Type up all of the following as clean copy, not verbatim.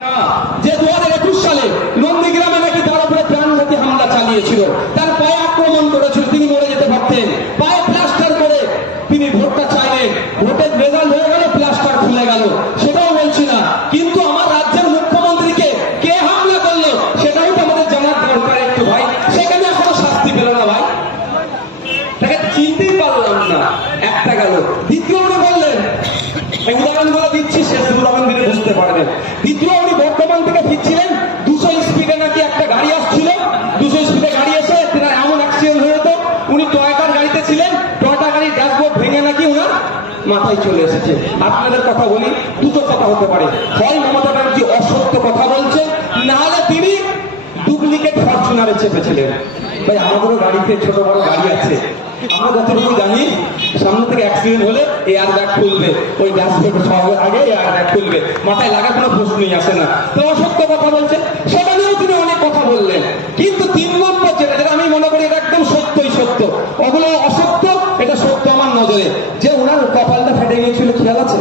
যে 2021 সালে নন্দীগ্রামে নাকি তার উপরে প্রাণঘাতী হামলা চালিয়েছিল, তার পায়ে আক্রমণ করেছিল, তিনি মরে যেতে পারতেন, পায়ে প্লাস্টার করে তিনি ভোটটা চাইলেন, ভোটের রেজাল্ট হয়ে গেল, প্লাস্টার খুলে গেল, সেটাও বলছি না। কিন্তু আমার রাজ্যের মুখ্যমন্ত্রীকে কে হামলা করলো সেটাই তো আমাদের জানার দরকার একটু ভাই। সেখানে এখনো শাস্তি পেল না ভাই, তাকে চিনতেই পারলাম না। একটা গেল, দ্বিতীয় উনি বললেন, উদাহরণগুলো দিচ্ছি, শেষ উদাহরণ দিলে বুঝতে পারবেন। দ্বিতীয় উনি বর্ধমান থেকে ফিরছিলেন, 200 স্পিডে নাকি একটা গাড়ি আসছিল, 200 স্পিডে গাড়ি এসে তিনার এমন অ্যাক্সিডেন্ট হয়ে যেত, উনি টয়োটার গাড়িতে ছিলেন, টয়োটা গাড়ির ড্যাশবোর্ড ভেঙে নাকি উনার মাথায় চলে এসেছে। আপনাদের কথা বলি, দুটো কথা হতে পারে, হয় মমতা ব্যানার্জি অসত্য কথা বলছে, না হলে তিনি ডুপ্লিকেট ফরচুনারে চেপেছিলেন। ভাই আমাদেরও গাড়িতে ছোট বড় গাড়ি আছে, আমরা যতটুকু জানি সামনে থেকে অ্যাক্সিডেন্ট হলে এয়ার ব্যাগ খুলবে, ওই ড্যাশবোর্ড সবার আগে এয়ার ব্যাগ খুলবে, মাথায় লাগা কোনো প্রশ্নই আসে না। তো অসত্য কথা বলছে, সেখানেও তিনি অনেক কথা বললেন। কিন্তু 3 নম্বর যেটা আমি মনে করি এটা একদম সত্যই সত্য, ওগুলো অসত্য, এটা সত্য আমার নজরে, যে ওনার কপালটা ফেটে গিয়েছিল, খেয়াল আছে?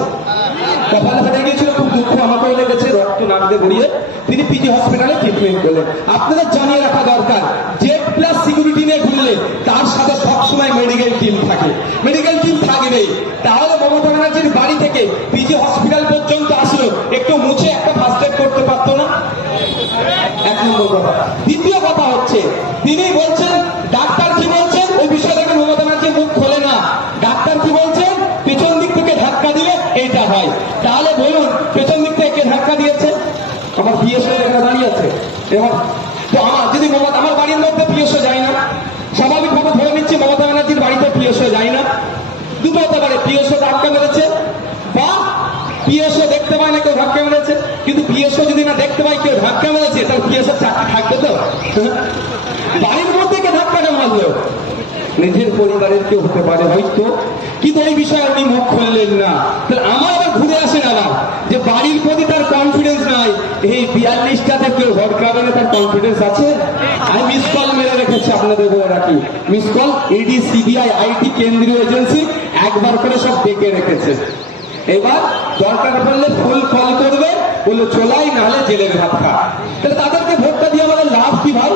কপালটা ফেটে গিয়েছিল, খুব দুঃখ আমাকেও লেগেছে, রক্ত নামতে গড়িয়ে তিনি পিজি হসপিটালে ট্রিটমেন্ট করলেন। আপনাদের জানিয়ে রাখা দরকার, জেড প্লাস সিকিউরিটি নিয়ে ঘুরলে তার সাথে সবসময় মেডিকেল টিম থাকে, মেডিকেল টিম থাকবে। তাহলে মমতা ব্যানার্জির বাড়ি থেকে পিজি হসপিটাল পর্যন্ত আসলো, একটু মুছে একটা ফার্স্ট এড করতে পারতো না? এক নম্বর কথা। দ্বিতীয় কথা হচ্ছে, তিনি বলছেন ডাক্তার কি বলছেন ওই বিষয়ে দেখে মমতা ব্যানার্জি মুখ খোলে না। ডাক্তার কি বলছেন, পেছন দিক থেকে ধাক্কা দিলে এইটা হয়। তাহলে বলুন পেছন দিক থেকে কে ধাক্কা দিয়েছে? আমার পিএসও এখানে দাঁড়িয়ে আছে। এবার তো আমার যদি আমার বাড়ির মধ্যে পিএসও যায় না, স্বাভাবিকভাবে ধরে নিচ্ছি মমতা ব্যানার্জির বাড়িতে পিএসও যায় না, দুটো হতে পারে, পিএসও ধাক্কা মেরেছে বা পিএসও দেখতে পায় না কেউ ধাক্কা মেরেছে। কিন্তু পিএসও যদি না দেখতে পায় কেউ ধাক্কা মেরেছে, তাহলে পিএসও চাকরি থাকবে তো? বাড়ির মধ্যে কে ধাক্কাটা মারলো? নিজের পরিবারের কেউ হতে পারে হয়তো, কিন্তু এই বিষয়ে উনি মুখ খুললেন না। তাহলে আমার আবার ঘুরে আসেন আবার, যে বাড়ির প্রতি তার কনফিডেন্স নাই, এই 42টাতে কেউ ভোট খাবে না, তার কনফিডেন্স আছে? আমি মিস কল মেরে রেখেছি, আপনাদের বলে রাখি, miss call ED, CBI, IT, কেন্দ্রীয় এজেন্সি একবার করে সব ডেকে রেখেছে। এবার দরকার পড়লে ফুল কল করবে, বলে চলাই, নাহলে জেলের ভাত খা। তাহলে তাদেরকে ভোটটা দিয়ে আমাদের লাভ কি ভাই?